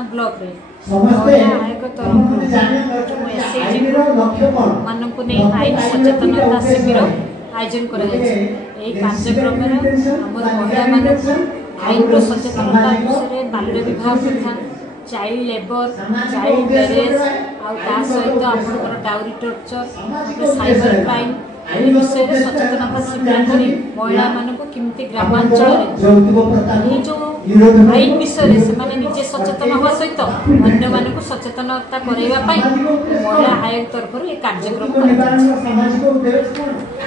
पियमाणा block रे महिला आयोग तरफ मानक नहीं आईन सचेतनता शिविर आयोजन कर कार्यक्रम महिला मानक आईन सचेतनता विषय बाल्य विवाह प्रथा चाइल्ड लेबर चाइल्ड मैरेज आ सहित आपंकर डाउरी टर्चर साइबर क्राइम विषय सचेतनता शिविर कर महिला मानक किमती ग्रामांचल जो आईन विषय से निजे सचेतन हवा सहित अन्य मानक सचेतनता करने महिला आयोग तरफ कार्यक्रम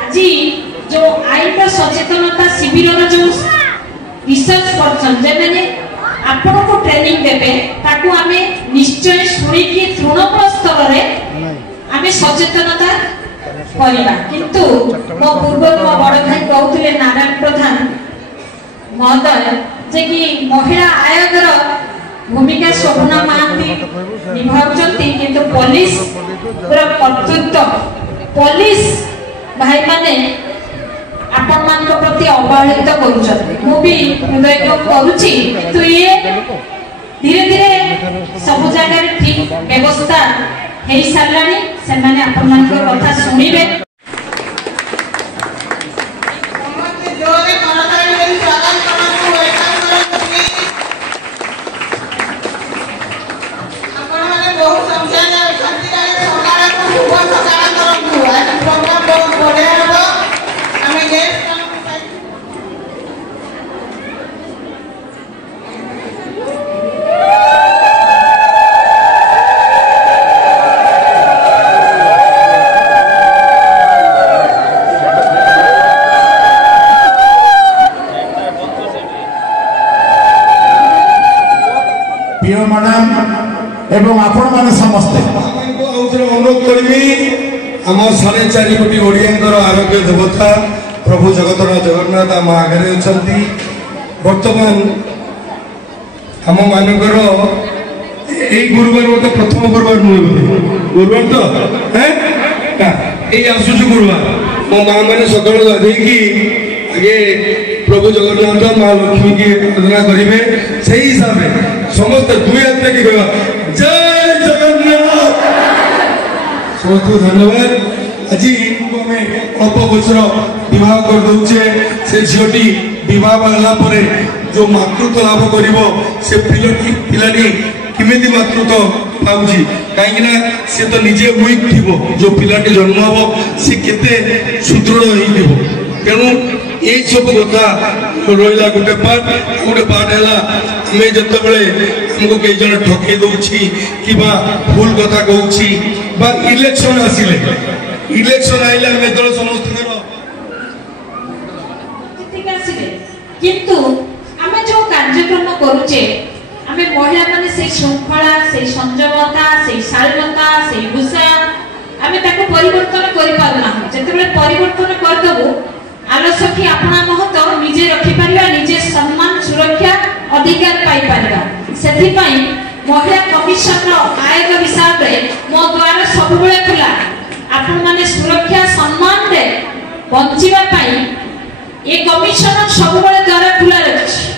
आज जो आईन सचेतनता शिविर जो रिसर्च कर आपण को ट्रेनिंग देबे ताकू आमे निश्चय सुनिकी तृणमूल स्तर रे आमे सचेतनता करिबा किंतु मो पूर्व मो बड़ भाई कहउतले नारायण प्रधान महोदय जे कि महिला आयोग रो भूमिका शोभना महांती निभाउचंती किंतु पुलिस रो कर्तृत्व पुलिस भाई माने आपण मान को प्रति अवहेलित करूछथि मु भी हृदय को करूछि तो ये धीरे धीरे सब जगह ठीक व्यवस्था हे सारलानी से माने आपण मान को कथा सुनिबे समस्त जोरे करताई मेरी स्वागत करनु वेलकम करनु आपण माने बहुत संख्या में शांति का सकाळ को शुभ सकाळ करनु आज प्रोग्राम बहुत बढिया हो हमें गेस्ट मैडम एवं आपण माने समस्त अनुरोध करी आम 4.5 कोटी ओडियांकर आरोग्य देवता प्रभु जगतनाथ जगन्नाथ आम आगे अच्छा बर्तमान आम मानकर यही गुरुवार गोटे प्रथम गुरुवार नुहे गुरुवार तो आसुच गुरुवार मो माँ मैंने सकाल गाधे आगे प्रभु जगन्नाथ माँ लक्ष्मी की आराधना करेंगे से हिसाब से समस्त दुई हाथ की कहवा जय जगन्नाथ समस्त धन्यवाद आज अल्प बयसर विवाह कर दौचे से झीटी विवाह होगा जो मातृत्व लाभ कर से पिलाटी किमिति मातृत्व पाऊँच कहीं सी तो निजे वीक थी जो पिलाटी जन्म हम सी केते सुदृढ़ हो तेणु ये सब कथा रहा गोटे पार्ट है आम जो हमको कई जन ठके दौची कि भूल कथा कहूँ इलेक्शन आसिले इलेक्शन आइले आम जो समस्त किंतु आम जो कार्यक्रम करुचे आम महिला माने से श्रृंखला से संयमता से शालीनता से भूषा आम परिवर्तन कर परिवर्तन करदेबू आलसखी अपना महत्व निजे रखिपार निजे सम्मान सुरक्षा अधिकार पाइपर से महिला कमिशन आयोग हिसाब से मो द्वार सब खुला आपण माने सुरक्षा सम्मान दे बंचिबा ये कमिशन सब द्वार खुला रही